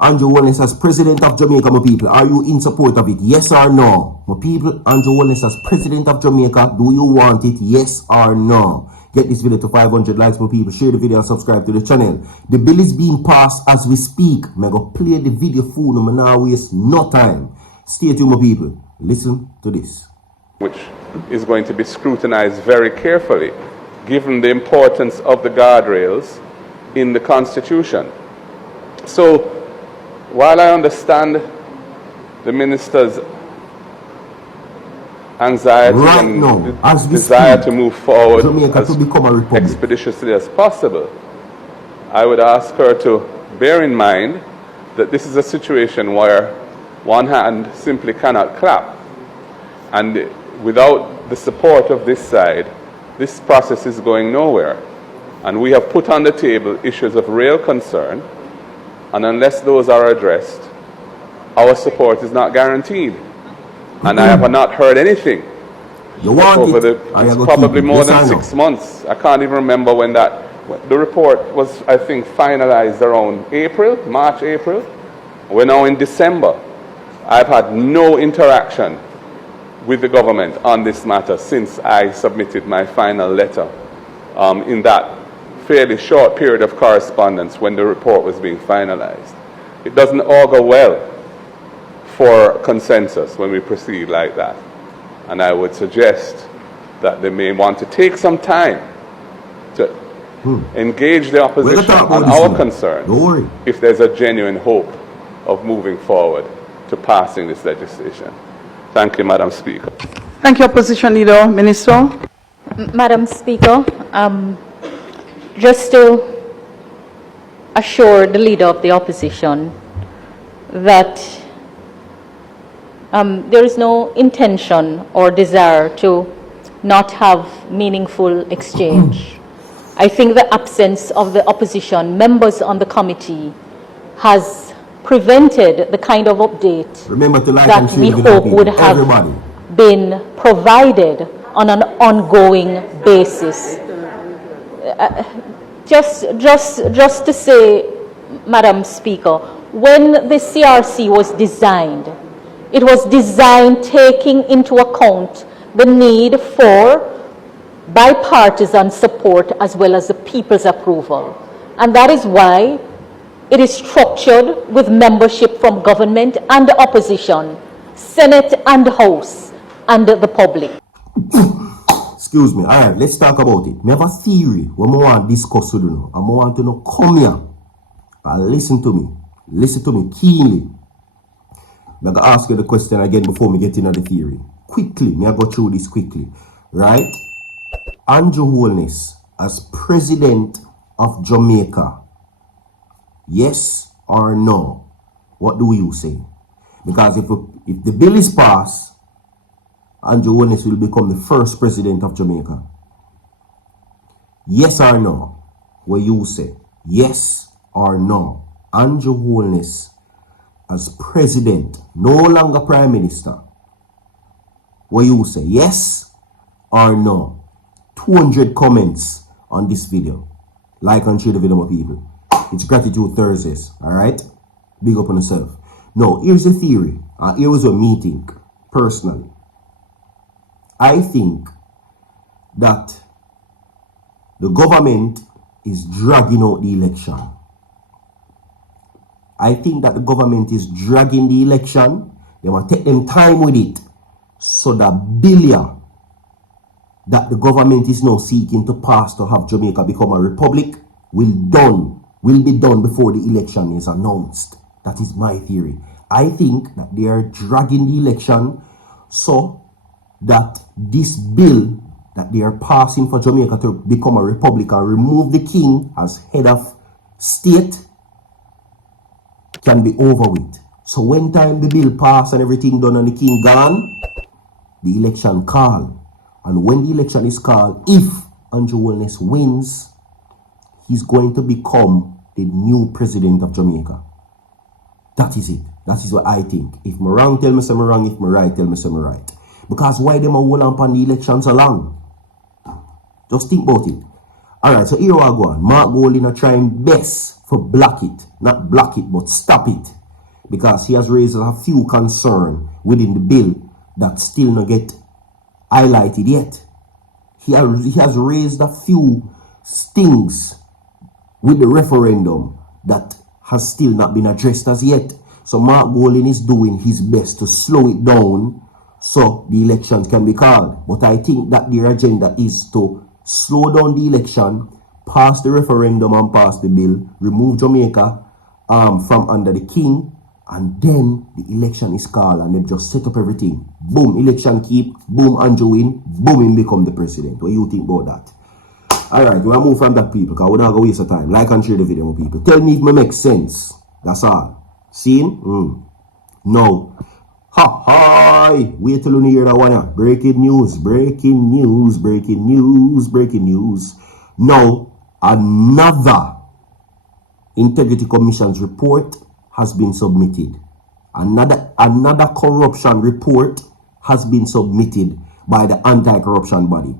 Andrew Holness as president of Jamaica, my people, are you in support of it? Yes or no? My people, Andrew Holness as president of Jamaica, do you want it? Yes or no? Get this video to 500 likes, my people. Share the video and subscribe to the channel. The bill is being passed as we speak. I'm going to play the video for you. I'm not waste no time. Stay tuned, my people. Listen to this. Which is going to be scrutinized very carefully, given the importance of the guardrails in the Constitution. So, while I understand the minister's anxiety and desire to move forward as expeditiously as possible, I would ask her to bear in mind that this is a situation where one hand simply cannot clap. And without the support of this side, this process is going nowhere. And we have put on the table issues of real concern, and unless those are addressed, our support is not guaranteed. And I have not heard anything over probably more than 6 months. I can't even remember when the report was, I think, finalized around March, April. We're now in December. I've had no interaction with the government on this matter since I submitted my final letter in that fairly short period of correspondence when the report was being finalized. It doesn't augur well for consensus when we proceed like that. And I would suggest that they may want to take some time to engage the opposition on our concern if there's a genuine hope of moving forward to passing this legislation. Thank you, Madam Speaker. Thank you, Opposition Leader. Minister. Madam Speaker, just to assure the Leader of the Opposition that there is no intention or desire to not have meaningful exchange. I think the absence of the opposition members on the committee has prevented the kind of update that we hope would have been provided on an ongoing basis. Just to say, Madam Speaker, when the CRC was designed, it was designed taking into account the need for bipartisan support as well as the people's approval. And that is why it is structured with membership from government and the opposition, Senate and House, and the public. Excuse me. All right, let's talk about it. I have a theory when I want to discuss with you. And I want to know, come here and listen to me. Listen to me keenly. I'm going to ask you the question again before we get into the theory. Quickly, may I go through this quickly. Right? Andrew Holness as president of Jamaica. Yes or no? What do you say? Because if the bill is passed, Andrew Holness will become the first president of Jamaica. Yes or no? What you say? Yes or no? Andrew Holness as president, no longer prime minister. What you say? Yes or no? 200 comments on this video. Like and share the video, my people. It's Gratitude Thursdays, alright? Big up on yourself. Now, here's the theory. Here was a meeting, personally. I think that the government is dragging out the election. I think that the government is dragging the election. They want to take them time with it. So the bill that the government is now seeking to pass to have Jamaica become a republic will be done before the election is announced. That is my theory. I think that they are dragging the election so that this bill that they are passing for Jamaica to become a republic and remove the king as head of state can be over with. So when time the bill pass and everything done and the king gone, the election call. And when the election is called, if Andrew Holness wins, he's going to become the new president of Jamaica. That is it. That is what I think. If I'm wrong, tell me I'm wrong. If I'm right, tell me I'm right. Because why them a hold on the elections along? Just think about it. Alright, so here I go on. Mark Golding are trying best for block it. Not block it, but stop it. Because he has raised a few concerns within the bill that still not get highlighted yet. He has raised a few things with the referendum that has still not been addressed as yet. So Mark Golding is doing his best to slow it down so the elections can be called. But I think that their agenda is to slow down the election, pass the referendum and pass the bill, remove Jamaica from under the king, and then the election is called and they just set up everything. Boom, election keep, boom, Andrew win, boom, him become the president. What do you think about that? Alright, we move from that, people, because we're not going to waste of time. Like and share the video, people. Tell me if it makes sense. That's all. Seen? No. Ha hi! Wait till you hear that one. Breaking news, breaking news, breaking news, breaking news. Now, another Integrity Commission's report has been submitted. Another corruption report has been submitted by the anti-corruption body.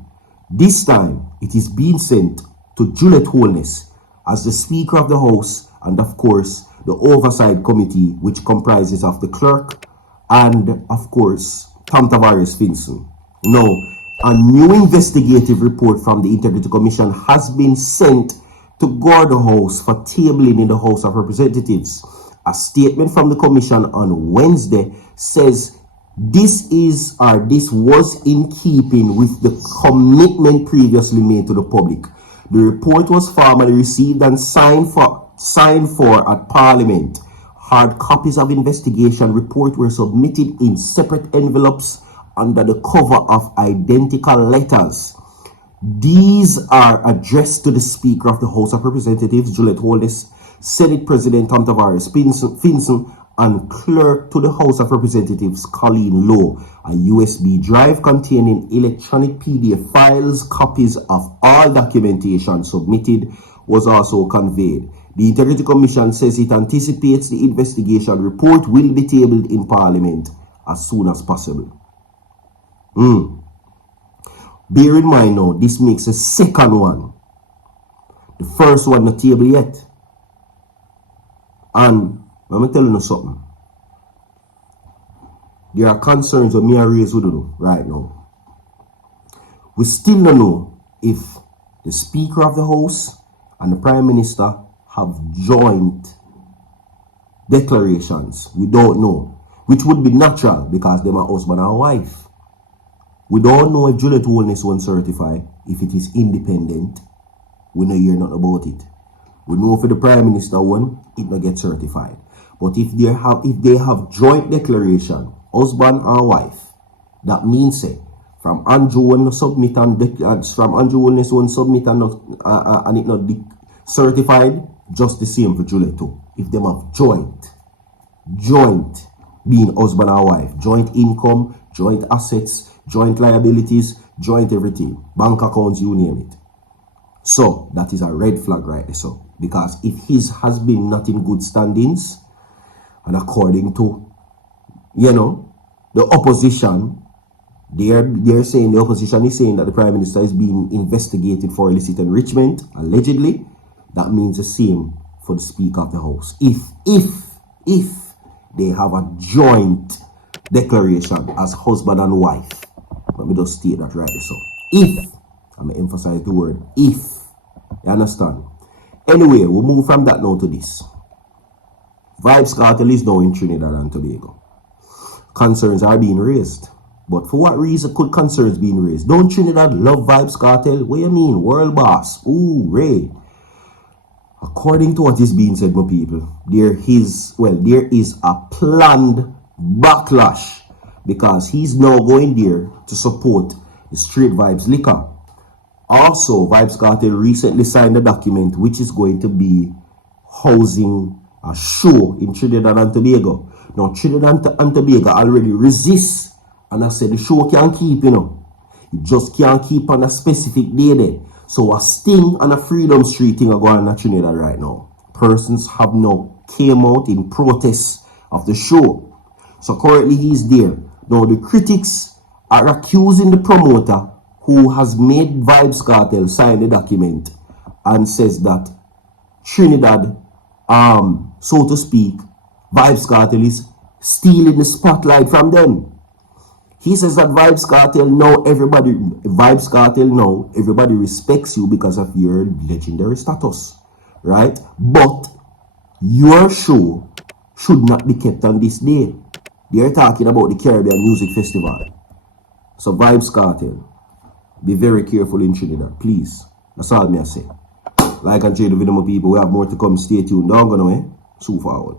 This time, it is being sent to Juliet Holness as the Speaker of the House and, of course, the Oversight Committee, which comprises of the Clerk and, of course, Tom Tavares Finson. Now, a new investigative report from the Integrity Commission has been sent to Gordo House for tabling in the House of Representatives. A statement from the Commission on Wednesday says this was in keeping with the commitment previously made to the public. The report was formally received and signed for at Parliament. Hard copies of investigation report were submitted in separate envelopes under the cover of identical letters. These are addressed to the Speaker of the House of Representatives, Juliet Holness, Senate President Tom Tavares Finson, and Clerk to the House of Representatives, Colleen Lowe. A USB drive containing electronic PDF files, copies of all documentation submitted, was also conveyed. The Integrity Commission says it anticipates the investigation report will be tabled in Parliament as soon as possible. Bear in mind now, this makes a second one. The first one not table yet. And let me tell you something. There are concerns that me and raise with you right now. We still don't know if the Speaker of the House and the Prime Minister have joint declarations. We don't know. Which would be natural because they are husband and wife. We don't know if Juliet Holness won't certify, if it is independent. We know hear nothing about it. We know for the Prime Minister one, it will get certified. But if they have joint declaration, husband and wife, that means from Andrew one submit and from Andrew Holness one submit and it not certified, just the same for Juliet too. If them have joint being husband and wife, joint income, joint assets, joint liabilities, joint everything, bank accounts, you name it. So that is a red flag right there. So because if his has been not in good standings, and according to the opposition, they're saying the opposition is saying that the Prime Minister is being investigated for illicit enrichment, allegedly. That means the same for the Speaker of the House. If they have a joint declaration as husband and wife, let me just state that right there. So if, I'm going to emphasize the word if, you understand? Anyway, we'll move from that now to this. Vybz Kartel is now in Trinidad and Tobago. Concerns are being raised. But for what reason could concerns being raised? Don't Trinidad love Vybz Kartel? What do you mean? World boss. Ooh, Ray. According to what is being said, my people, there is a planned backlash because he's now going there to support the Straight Vibes liquor. Also, Vybz Kartel recently signed a document which is going to be housing a show in Trinidad and Tobago. Now, Trinidad and Tobago already resists, and I said the show can't keep, It just can't keep on a specific day there. So a Sting and a Freedom Street thing are going on in Trinidad right now. Persons have now came out in protest of the show. So currently he's there. Now the critics are accusing the promoter who has made Vybz Kartel sign the document and says that Trinidad, so to speak, Vybz Kartel is stealing the spotlight from them. He says that Vybz Kartel now everybody respects you because of your legendary status, right? But your show should not be kept on this day. They're talking about the Caribbean Music Festival. So Vybz Kartel, be very careful in Trinidad, please. That's all me I say. Like and share the video, my people. We have more to come. Stay tuned. Don't go nowhere. So forward.